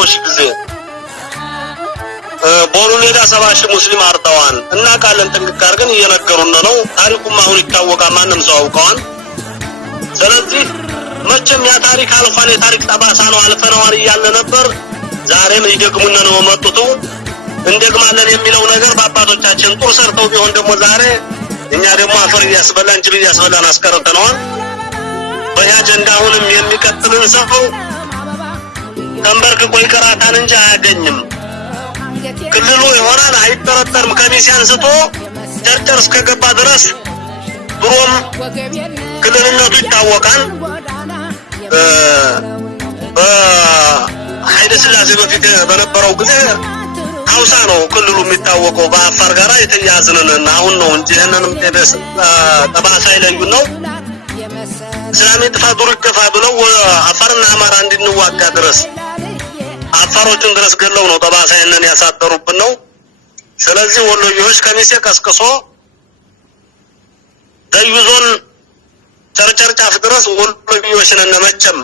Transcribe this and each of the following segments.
ወሎዮሽ ጊዜ ቦሩ ሜዳ 70 ሺህ ሙስሊም አርደዋል እና ቃለን ጥንቅቅ አድርገን እየነገሩን ነው። ታሪኩም አሁን ይታወቃል፣ ማንም ሰው ያውቀዋል። ስለዚህ መቼም ያ ታሪክ አልፏል፣ የታሪክ ጠባሳ ነው፣ አልፈነዋል እያለ ነበር። ዛሬም ይደግሙና ነው መጥቶ እንደግማለን የሚለው ነገር በአባቶቻችን ጦር ሰርተው ቢሆን ደግሞ ዛሬ እኛ ደግሞ አፈር እያስበላን ጅብ እያስበላን አስቀርተነዋል። በያ አጀንዳ አሁንም የሚቀጥልን ሰው ተንበርክኮ ይቀራታን እንጂ አያገኝም። ክልሉ ይሆናል አይተረተርም። ከሚሴ አንስቶ ጨርጨር እስከገባ ድረስ ድሮም ክልልነቱ ይታወቃል። በኃይለ ሥላሴ በፊት በነበረው ጊዜ ሐውሳ ነው ክልሉ የሚታወቀው። በአፋር ጋራ የተያያዝነን አሁን ነው እንጂ እነንም ጠባሳ ይለዩ ነው። እስላም ይጥፋ ዱር ይገፋ ብለው አፋርና አማራ እንድንዋጋ ድረስ አፋሮችን ድረስ ገለው ነው ጠባሳ እነን ያሳደሩብን ነው። ስለዚህ ወሎዮሽ ከሚሴ ቀስቅሶ ደዩዞን ጨርጨር ጫፍ ድረስ ወሎዮሽ ነን። መቼም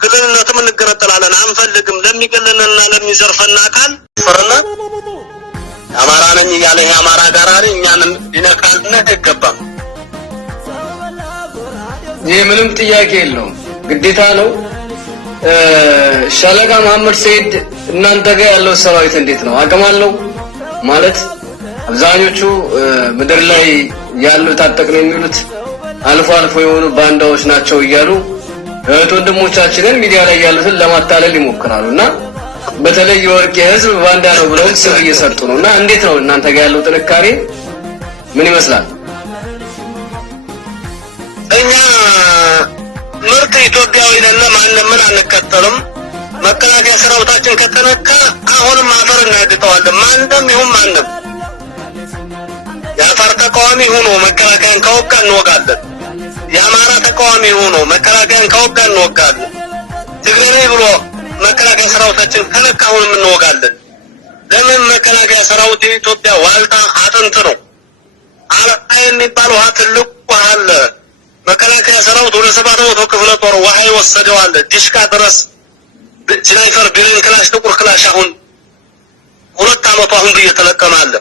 ክልልነትም እንገነጠላለን አንፈልግም። ለሚገለንና ለሚዘርፈና አካል ፈረና አማራ ነኝ ያለ አማራ ጋር አይደል እኛንም ሊነካልና አይገባም። ይሄ ምንም ጥያቄ የለውም፣ ግዴታ ነው። ሻለቃ መሐመድ ሰይድ እናንተ ጋር ያለው ሰራዊት እንዴት ነው? አቅም አለው ማለት አብዛኞቹ ምድር ላይ ያሉ ታጠቅነው የሚሉት አልፎ አልፎ የሆኑ ባንዳዎች ናቸው እያሉ ወንድሞቻችንን ሚዲያ ላይ ያሉትን ለማታለል ይሞክራሉና በተለይ የወርቄ ህዝብ ባንዳ ነው ብለው ስም እየሰጡ ነውና እንዴት ነው እናንተ ጋር ያለው ጥንካሬ ምን ይመስላል? እኛ ምርጥ ኢትዮጵያዊ ነን፣ ማንንም አንከተልም። መከላከያ ሰራዊታችን ከተነካ አሁንም አፈር እናድጠዋለን። ማንንም ይሁን ማንም የአፋር ተቃዋሚ ሆኖ መከላከያን ከወጋ እንወጋለን። የአማራ ተቃዋሚ ሆኖ መከላከያን ከወጋ እንወጋለን። ትግሬ ብሎ መከላከያ ሰራዊታችን ከነካ አሁንም እንወጋለን። ለምን? መከላከያ ሰራዊት የኢትዮጵያ ዋልታ አጥንት ነው። አልቃ የሚባል ውሃ ትልቅ ውሃ አለ። መከላከያ ሰራዊት ወደ 700 ክፍለ ጦር ውሃ ይወሰደው አለ። ዲሽቃ ድረስ ስናይፐር ቢሬን ክላሽ ጥቁር ክላሽ አሁን 2 ዓመቱ አሁን እየተለቀመ አለ።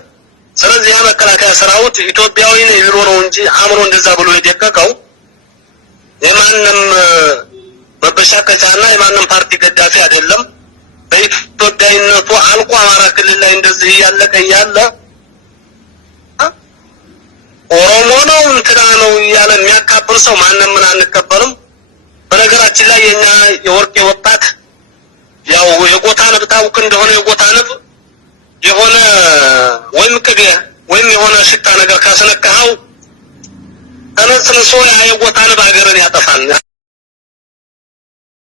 ስለዚህ ያ መከላከያ ሰራዊት ኢትዮጵያዊ ነው ብሎ ነው እንጂ አምሮ እንደዛ ብሎ የደቀቀው የማንም መበሻከቻና የማንም ፓርቲ ገዳፊ አይደለም። በኢትዮጵያዊነቱ አልቆ አማራ ክልል ላይ እንደዚህ ያለቀ ያለ ኦሮሞ ነው እንትና ነው ያለ የሚያካብር ሰው ማንም ምን አንቀበልም። በነገራችን ላይ የኛ የወርቄ ወጣት ያው የጎታ ንብ ታውቅ እንደሆነ የጎታ ንብ የሆነ ወይም ቅቤ ወይም የሆነ ሽታ ነገር ካስነካኸው ተነጽንሶ ያ የጎታ ንብ ሀገርን ያጠፋል።